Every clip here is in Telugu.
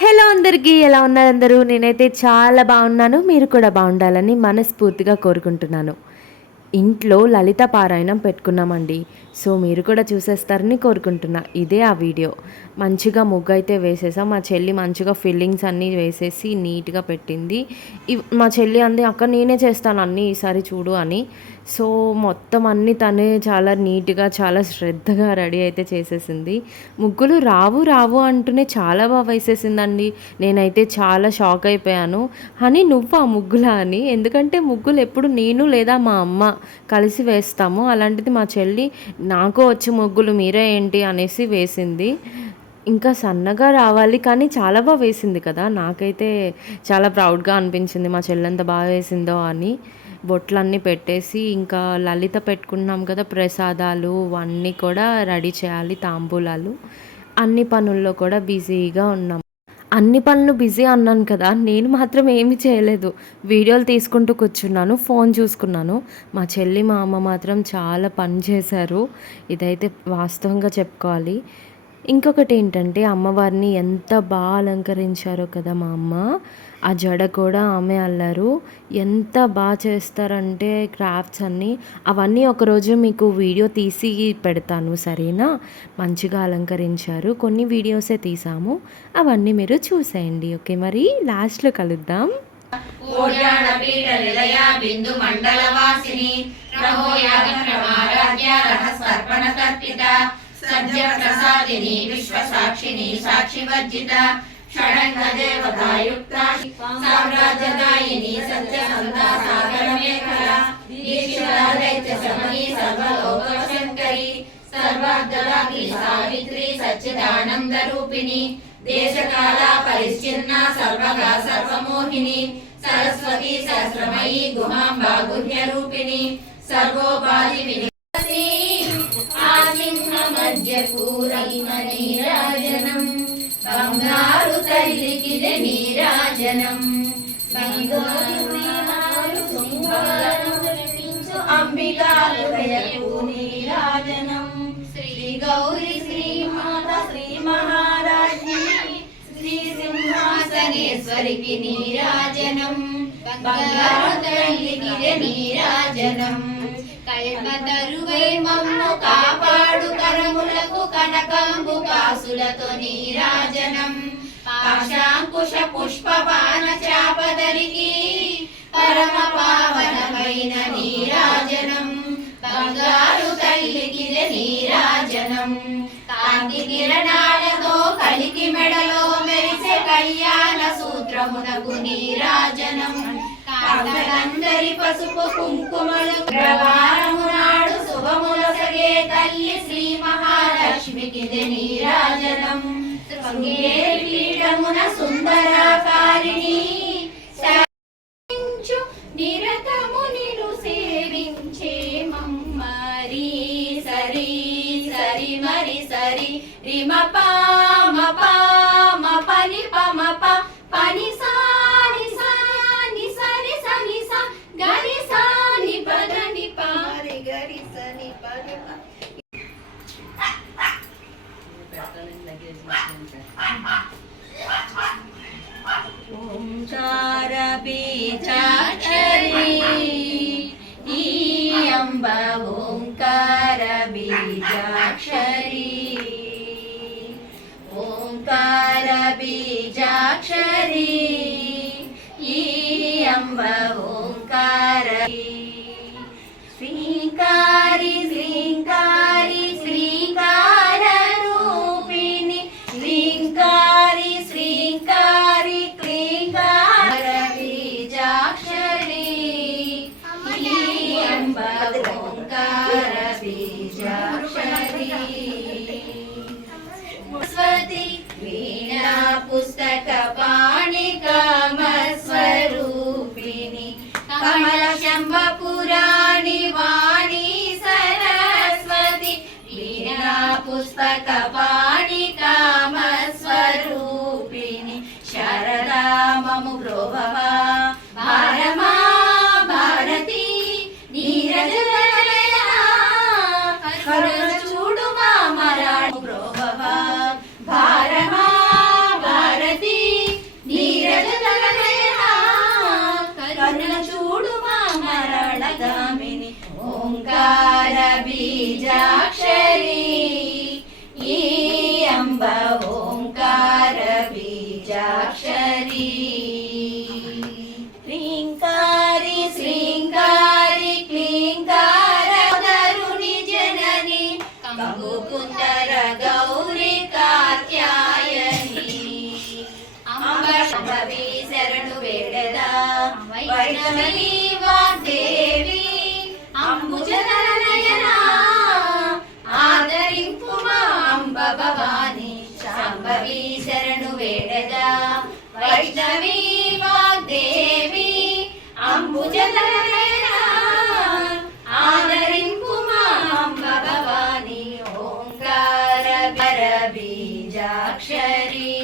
హలో అందరికీ, ఎలా ఉన్నారు అందరూ? నేనైతే చాలా బాగున్నాను. మీరు కూడా బాగుండాలని మనస్ఫూర్తిగా కోరుకుంటున్నాను. ఇంట్లో లలిత పారాయణం పెట్టుకున్నామండి. సో మీరు కూడా చూసేస్తారని కోరుకుంటున్నా. ఇదే ఆ వీడియో. మంచిగా ముగ్గైతే వేసేసాం. మా చెల్లి మంచిగా ఫిల్లింగ్స్ అన్నీ వేసేసి నీట్గా పెట్టింది. మా చెల్లి అంది, అక్క నేనే చేస్తాను అన్నీ ఈసారి చూడు అని. సో మొత్తం అన్నీ తనే చాలా నీట్గా చాలా శ్రద్ధగా రెడీ అయితే చేసేసింది. ముగ్గులు రావు రావు అంటూనే చాలా బాగా వేసేసిందండి. నేనైతే చాలా షాక్ అయిపోయాను. అని నువ్వా ముగ్గులా అని. ఎందుకంటే ముగ్గులు ఎప్పుడు నేను లేదా మా అమ్మ కలిసి వేస్తాము. అలాంటిది మా చెల్లి నాకు వచ్చి ముగ్గులు మీరే ఏంటి అనేసి వేసింది. ఇంకా సన్నగా రావాలి కానీ చాలా బాగా వేసింది కదా! నాకైతే చాలా ప్రౌడ్‌గా అనిపించింది మా చెల్లెంత బాగా వేసిందో అని. బొట్లన్నీ పెట్టేసి ఇంకా లలిత పెట్టుకున్నాం కదా! ప్రసాదాలు అన్నీ కూడా రెడీ చేయాలి, తాంబూలాలు. అన్ని పనుల్లో కూడా బిజీగా ఉన్నాం. అన్ని పనులు బిజీ అన్నాను కదా! నేను మాత్రం ఏమి చేయలేదు. వీడియోలు తీసుకుంటూ కూర్చున్నాను. ఫోన్ చూసుకున్నాను. మా చెల్లి, మా అమ్మ మాత్రం చాలా పని చేశారు. ఇదైతే వాస్తవంగా చెప్పుకోవాలి. ఇంకొకటేంటంటే అమ్మవారిని ఎంత అలంకరించారో కదా మా అమ్మ. ఆ జడ కూడా ఆమె అల్లారు. ఎంత చేస్తారంటే క్రాఫ్ట్స్ అన్నీ. అవన్నీ ఒకరోజు మీకు వీడియో తీసి పెడతాను సరేనా? మంచిగా అలంకరించారు. కొన్ని వీడియోసే తీసాము. అవన్నీ మీరు చూసేయండి. ఓకే, మరి లాస్ట్‌లో కలుద్దాం. सद्य प्रसादिनी विश्वसाक्षिणी साक्षिवर्जिता षडंग देवतायुक्ता साम्राज्यदायिनी सत्यसन्धा सागरमेखला दीक्षिता दैत्य समनी सर्वलोकशङ्करी सर्वार्धदात्री सावित्री सच्चिदानन्द रूपिणी देशकाला परिच्छिन्ना सर्वगा सर्वमोहिनी सरस्वती सहस्रमयी गुहाम्बा गुह्यरूपिणी सर्वोपाधि నీరాజనం బంగారు తల్లికిదే నీరాజనం అంబికా హృదయకు నీరాజనం శ్రీ గౌరీ శ్రీ మాత శ్రీ మహారాజ్ఞి శ్రీ సింహాసనేశ్వరికి నీరాజనం బంగారు తల్లికిదే నీరాజనం కల్పతరువై మమ్ము కాపాడు కరములకు కనకంబు కాసులతో నీరాజనం పాశాంకుశ పుష్పపాన చాపదరికి పరమ పావనమైన నీరాజనం బంగారు తల్లికిదే నీరాజనం కాంతి కిరణాలతో కలికి మెడలో మెరిసే కళ్యాణ సూత్రమునకు నీరాజనం అందరి పసుపు కుంకుమలు ప్రవారము నాడు శుభములసగే తల్లి శ్రీ మహాలక్ష్మికి నీరాజనం శృంగేరి పీఠమున సుందరాకారిణి నిరతము నిను సేవించే మమ్మరి సరి సరి మరి సరి రిమ పామ పామ పని పమ పని సాని సాని సరి సని సా గరి సాని పదని పారి గరి సని పని ఓంకార బీజాక్షరి ఈ అంబ ఓంకార బీజాక్షరి ఓంకార బీజాక్షరి ఈ అంబ ఓంకార శ్రీకారి శ్రీకారి శ్రీకార రూపిణి శ్రీకారి శ్రీకారి క్లీకార బీజాక్షరి ఈ అంబ ఓంకార బీజాక్షరి స్వతి వీణా పుస్తక పాణికామస్వరూపిణి కమల శంభ పురాణి వాణి సరస్వతి వీణా పుస్తక పాణికామస్వరూపిణి శారదా మము ప్రోభవ భారమా భారతి నీరజ చూడు మా మరాఠ ప్రోభవ భారమా భారతి శ్రీంకారి శ్రీంకారి క్లీంకారధరుని జనని కంబుకుందర గౌరి కాత్యాయని అంబ శంభవి శరణు వేడదా వైష్ణవి వాగ్దేవి అంబుజనయనా ఆదరింపు మా అంబ భవాని శాంభవి శరణు వేడదా వైష్ణవి వాగ్దేవి అంబుజనయనా ఆదరింపు మా అంబ భవాని ఓంకార గర బీజాక్షరి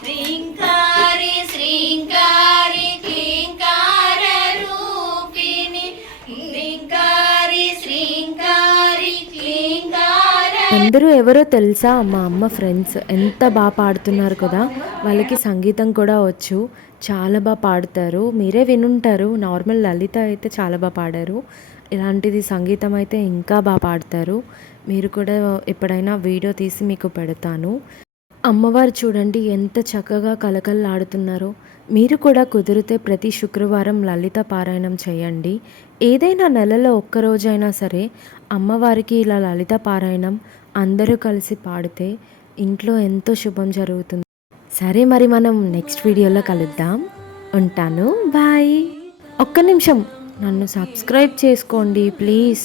శ్రీంకారి శ్రీంకారి క్లీంకార రూపిణి శ్రీంకారి శ్రీంకారి క్లీంకార. అందరూ ఎవరో తెలుసా? మా అమ్మ ఫ్రెండ్స్. ఎంత బాగా పాడుతున్నారు కదా. వాళ్ళకి సంగీతం కూడా వచ్చు, చాలా బాగా పాడతారు. మీరే వినుంటారు. నార్మల్ లలిత అయితే చాలా బాగా పాడారు, ఇలాంటిది సంగీతం అయితే ఇంకా బాగా పాడతారు. మీరు కూడా ఎప్పుడైనా వీడియో తీసి మీకు పెడతాను. అమ్మవారు చూడండి ఎంత చక్కగా కలకల్లాడుతున్నారో. మీరు కూడా కుదిరితే ప్రతి శుక్రవారం లలిత పారాయణం చేయండి. ఏదైనా నెలలో ఒక్కరోజైనా సరే అమ్మవారికి ఇలా లలిత పారాయణం అందరూ కలిసి పాడితే ఇంట్లో ఎంతో శుభం జరుగుతుంది. సరే, మరి మనం నెక్స్ట్ వీడియోలో కలుద్దాం. ఉంటాను, బాయ్. ఒక్క నిమిషం, నన్ను సబ్స్క్రైబ్ చేసుకోండి ప్లీజ్.